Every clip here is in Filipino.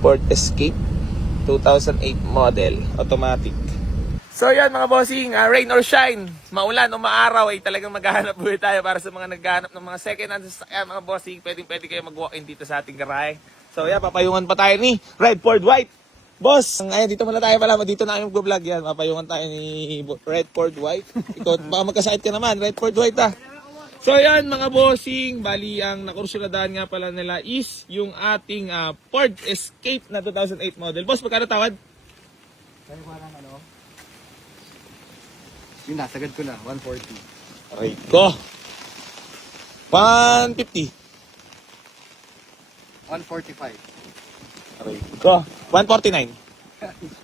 Ford Escape 2008 model, automatic. So yan mga bossing, ah, rain or shine, maulan o maaraw ay talagang maghahanap buhay tayo para sa mga naghahanap ng mga second hand sasakyan mga bossing. Pwedeng pwede kayo mag-walk-in dito sa ating garahe. So yan, papayungan pa tayo ni Red Ford White. Boss, ngayon dito muna tayo pala, dito na kami mag-vlog yan. Papayungan tayo ni Red Ford White. Ikaw, baka magkasakit ka naman, Red Ford White ah. So yan mga bossing, bali ang nakursuladahan nga pala nila is yung ating ah, Ford Escape na 2008 model. Boss, magkano tawad? Kaya ko lang ano? Yun na, sagad ko na, 140. Okay. Go! 150. 145. Okay. Go! 149.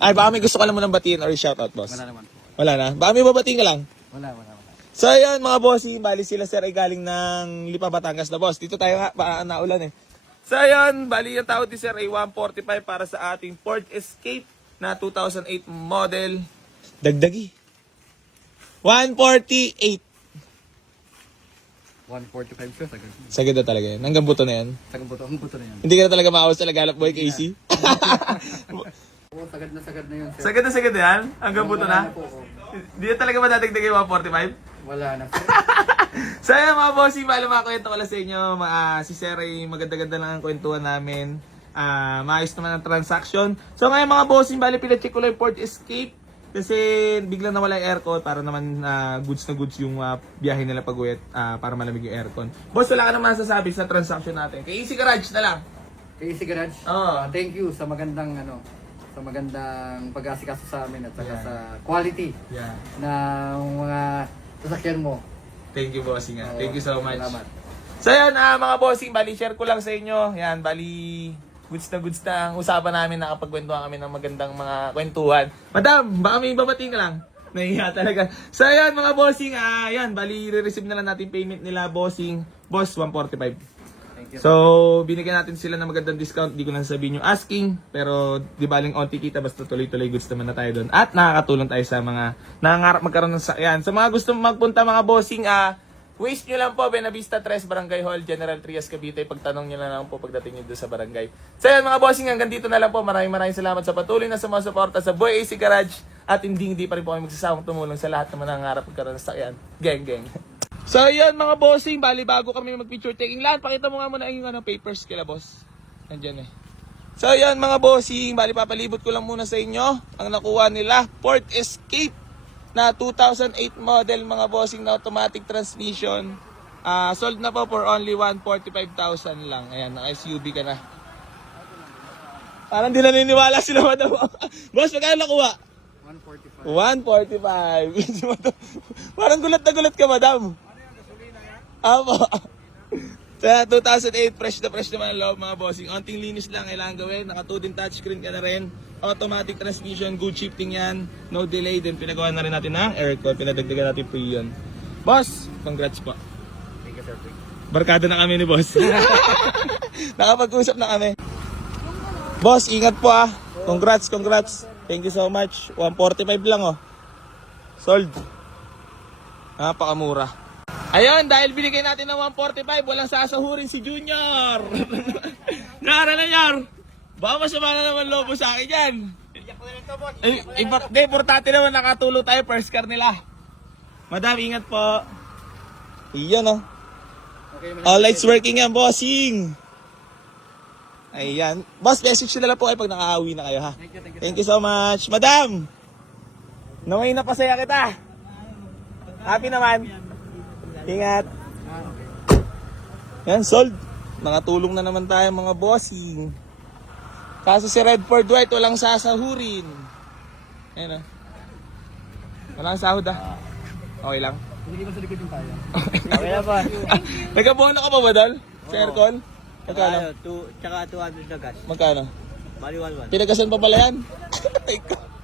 Ay, baka may gusto ka lang mo ng batiin or shoutout, boss? Wala naman po. Wala na? Baka may babatiin ka lang? Wala, wala, wala. So ayun mga bossy, bali sila sir ay galing ng Lipa Batangas na boss. Dito tayo nga, baka naulan eh. So ayun, bali yung tawad ni sir ay 145 para sa ating Ford Escape na 2008 model. Dagdagi. 148. 145 siya, sagad. Sagad na talaga yan. Hanggang buto na yan. Sagad buto, ang buto na yan. Hindi ka na talaga maawas sa lagalap boy, Casey. Oo, sagad na sagad na yun, sir. sagad na sagad na yan? Hanggang buto na? Hindi na talaga madadagdag yung 145? Wala na. So ayun mga bossy, bala makakwento ko lang sa inyo. Ah, si Sir ay maganda-ganda lang ang kwentuhan namin. Ah, maayos naman ang transaction. So ngayon mga bossy, bali pinacheck ko lang yung Port Escape. Kasi biglang nawala yung aircon para naman ah, goods na goods yung ah, biyahe nila pag uwi ah, para malamig yung aircon. Boss, wala ka naman masasabi sa transaction natin. Kay Easy Garage na lang. Kay Easy Garage, Oo. ah, thank you sa magandang, ano, sa magandang pag-asikaso sa amin at saka Yeah. sa quality Yeah. ng mga sasakyan mo. Thank you, bossing. ah. Thank you so much. Salamat. So yun, ah, mga bossing, bali share ko lang sa inyo. Yan, bali goods na goods na ang usapan namin. Nakapagkwentuhan kami ng magandang mga kwentuhan. Madam, baka may babating ka lang. Nahiya talaga. So yan, mga bossing, ah, yan, bali re-receive na lang natin payment nila, bossing. Boss, 145. So, binigyan natin sila ng magandang discount. Di ko na sabihin yung asking. Pero, di baling onti kita. Basta tuloy-tuloy goods naman na tayo doon. At nakakatulong tayo sa mga nangangarap magkaroon ng sakyan. Sa mga gusto magpunta mga bossing, ah, waste nyo lang po. Benavista 3, Barangay Hall, General Trias, Cavite. Pagtanong nyo lang po pagdating nyo doon sa barangay. So, yan mga bossing, hanggang dito na lang po. Maraming maraming salamat sa patuloy na sumusuporta sa Boy AC Garage. At hindi hindi pa rin po kami magsasawang tumulong sa lahat ng nangangarap magkaroon ng sakyan. Gang, gang. So yun mga bossing, bali bago kami mag-picture taking lahat, pakita mo nga muna yung ano, papers kila boss. Nandyan eh. So yun mga bossing, bali papalibot ko lang muna sa inyo ang nakuha nila Ford Escape na 2008 model mga bossing na automatic transmission. Ah, sold na po for only 145,000 lang. Ayan, naka SUV ka na. Parang di naniniwala sila madam. Boss, magkano nakuha? 145. 145. Parang gulat na gulat ka, madam. Apo. Sa 2008, fresh na fresh naman ang loob mga bossing. Onting linis lang kailangan gawin. Naka 2 din touchscreen ka na rin. Automatic transmission, good shifting yan. No delay. Then pinagawa na rin natin ng aircon. Pinadagdagan natin po yun. Boss, congrats po. Thank you, sir. Barkada na kami ni boss. Nakapag-usap na kami. Boss, ingat po ah. Congrats, congrats. Thank you so much. 145 lang oh. Sold. Napakamura. Ayun, dahil binigay natin ng 145, walang sasahurin si Junior. Nara na yar. Baka masama na naman lobo sa akin yan. Eh, iba, de, importante naman nakatulong tayo first car nila. Madam, ingat po. Iyan oh. Okay. All lights working yan, bossing. Ayan. Boss, message na lang po kayo pag nakaawi na kayo, ha? Thank you, thank you. Thank you so much. Madam! Naway na pasaya kita. Happy naman. Ingat. Yan, sold. Nakatulong na naman tayo mga bossing. Kaso si Redford White walang sasahurin. Ayan o. Walang sahod ah. Okay lang. Hindi ba sa likod yung tayo? Okay na ba? Nagkabono ka pa ba, Dol? Sa aircon? Magkano? Ano, tsaka 200 na gas. Magkano? Bali 1-1. Pinagasan pa pala yan. Ikaw.